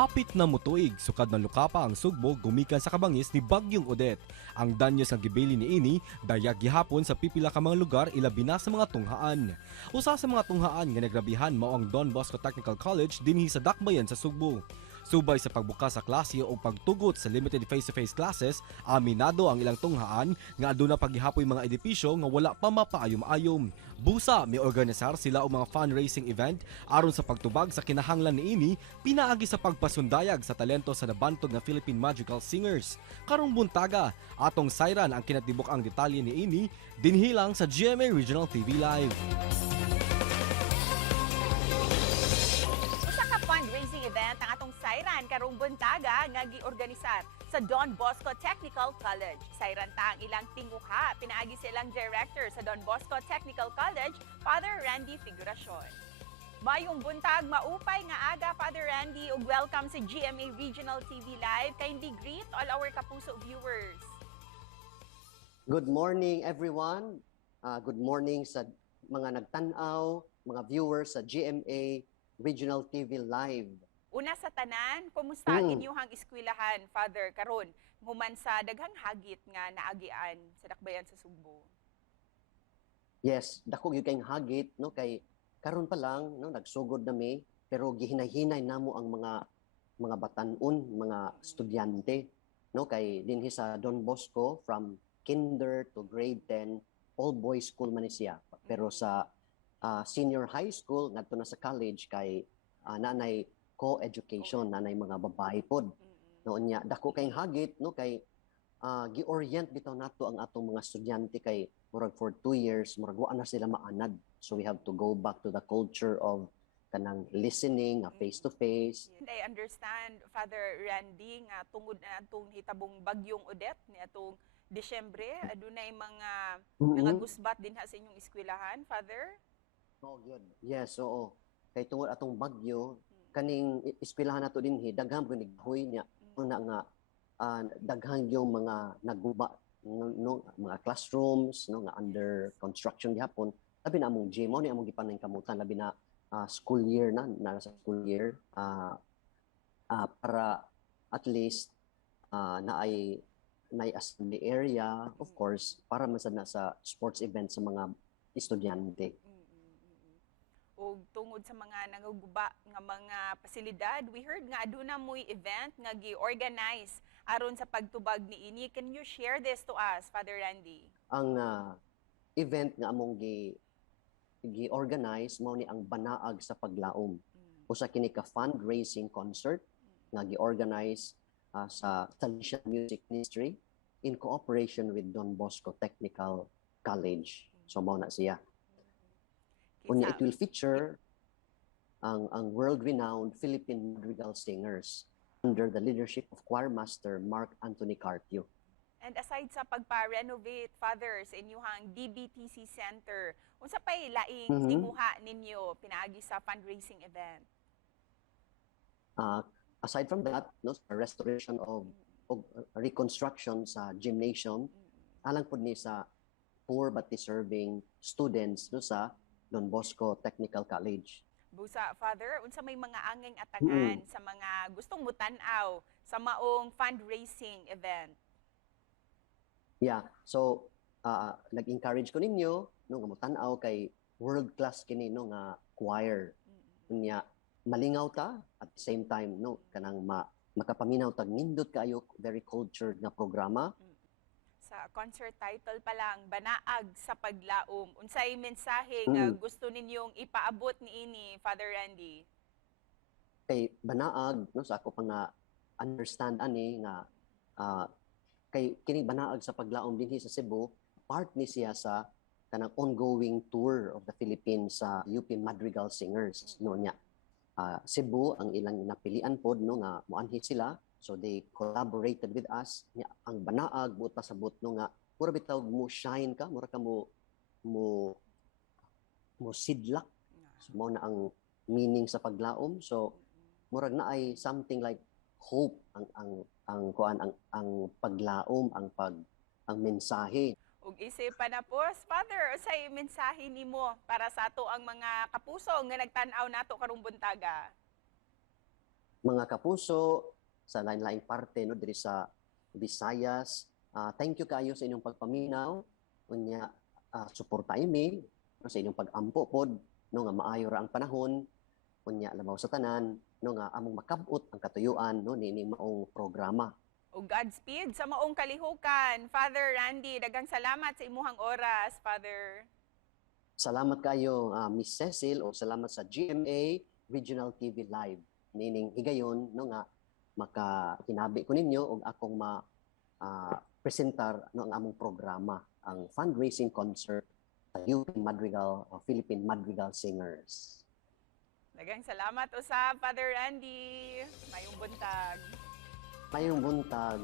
Hapit na mutuig, sukad na lukapa ang Sugbo gumikan sa kabangis ni Bagyong Odette. Ang danyos nga gibili ni ini dayag gihapon sa pipila ka mga lugar ilabi na sa mga tunghaan. Usa sa mga tunghaan nga nagrabihan mao ang Don Bosco Technical College dinhi sa Dakbayan sa Sugbo. Subay sa pagbukas sa klase o pagtugot sa limited face-to-face classes, aminado ang ilang tunghaan nga aduna paghihapoy mga edipisyo nga wala pa mapaayom-ayom. Busa may organisar sila og mga fundraising event aron sa pagtubag sa kinahanglan niini pinaagi sa pagpasundayag sa talento sa nabantog nga Philippine Magical Singers. Karong buntaga, atong sayran ang kinatibok ang detalye niini dinhi lang sa GMA Regional TV Live. Fundraising event ang atong sayran karong buntaga nga giorganisar sa Don Bosco Technical College. Sayran ta ang ilang tinguha pinaagi sa ilang director sa Don Bosco Technical College, Father Randy Figuracion. Mayong buntag, maupay nga aga, Father Randy, ug welcome sa GMA Regional TV Live. Kindly greet all our Kapuso viewers. Good morning, everyone. Good morning sa mga nagtanaw, mga viewers sa GMA Regional TV Live. Una sa tanan, kumusta ang inyong eskwelahan, Father, karon human sa daghang hagit nga naagian sa Dakbayan sa Sugbo? Yes, dako gyud kayong hagit no kay karon pa lang no nagsugod na mi pero gihinay-hinay namo ang mga batan-on, mga estudyante no kay dinhi sa Don Bosco from kinder to grade 10 all boys school man ni siya. Pero sa senior high school ngadto na sa college kay nanay co-education, nanay mga babae pod. No nya dako kayong hagit no kay gi-orient bitaw nato ang atong mga estudyante kay murag for 2 years murag wa na sila maanad. So we have to go back to the culture of kanang listening, face to face. I understand, Father Randy, nga tungod na atong hitabong Bagyong Odette ni atong Disyembre, adunay mga gusbat din ha sa inyong eskwelahan, Father? Oh, good. Yes, oo. Kay tungod atong bagyo, kaning eskwelahan nato dinhi daghang ginighoy niya una nga daghang yung mga nagguba no mga classrooms no nga under construction gihapon. Labi na among gym ni among gipanay kamutan labi na school year na sa school year para at least naay assembly area of course para man sad na sa sports event sa mga estudyante. O tungod sa mga nanguguba nga mga pasilidad, we heard nga aduna mo'y event nga gi-organize aron sa pagtubag ni ini. Can you share this to us, Father Randy? Ang event nga among gi-organize mao ni ang Banaag sa Paglaom. Usa kini ka fundraising concert nga gi-organize sa Salesian Music Ministry in cooperation with Don Bosco Technical College. So mao na siya. Unya it will feature ang world-renowned Philippine Madrigal singers under the leadership of choir master Mark Anthony Carpio. And aside sa pagpa-renovate, Father, sa inyong DBTC Center, unsa pay laing tinguha ninyo pinaagi sa fundraising event? Aside from that, no, restoration of reconstruction sa gymnasium, alang po ni sa poor but deserving students no, sa Don Bosco Technical College. Busa, Father, unsa may mga angeng atangan sa mga gustong mutan-aw sa maong fundraising event? Yeah, so nag-encourage ko ninyo no nga mutan-aw kay world class kini no nga choir. Unya malingaw ta at the same time no kanang makapaminaw tag nindot kaayo very cultured nga programa. Sa concert title pa lang, Banaag sa Paglaom. Unsay mensahe nga gusto ninyong ipaabot niini, Father Randy? Kay Banaag no sa ako pa nga understand ani nga kay kini Banaag sa Paglaom dinhi sa Cebu, part ni siya sa kanang ongoing tour of the Philippines sa UP Madrigal Singers no nya. Cebu ang ilang napilian pod no nga moanhi sila. So they collaborated with us. Ang Banaag buot pa sabot no nga mura bitaw mo shine ka, mura ka mo sidlak. So mo na ang meaning sa paglaom. So murag na ay something like hope ang paglaom, ang mensahe. Ug isipan na po, Father, usay mensahe nimo para sa ato ang mga kapuso nga nagtan-aw nato karong buntaga? mga kapuso sa lain-laing parte no diri sa Visayas. Thank you kayo sa inyong pagpaminaw. Unya suporta imi no, sa inyong pag-ampo pod no nga maayo ra ang panahon. Unya labaw sa tanan no nga among makabot ang katuyuan no niini maong programa. O Godspeed sa maong kalihukan. Father Randy, daghang salamat sa imuhang oras, Father. Salamat kayo Miss Cecil o salamat sa GMA Regional TV Live. Nining higayon no nga makahinabi ko ninyo og akong presentar no ang among programa, ang fundraising concert sa UP Madrigal, Philippine Madrigal Singers. Daghang salamat usab, Father Randy. Mayong buntag. Mayong buntag.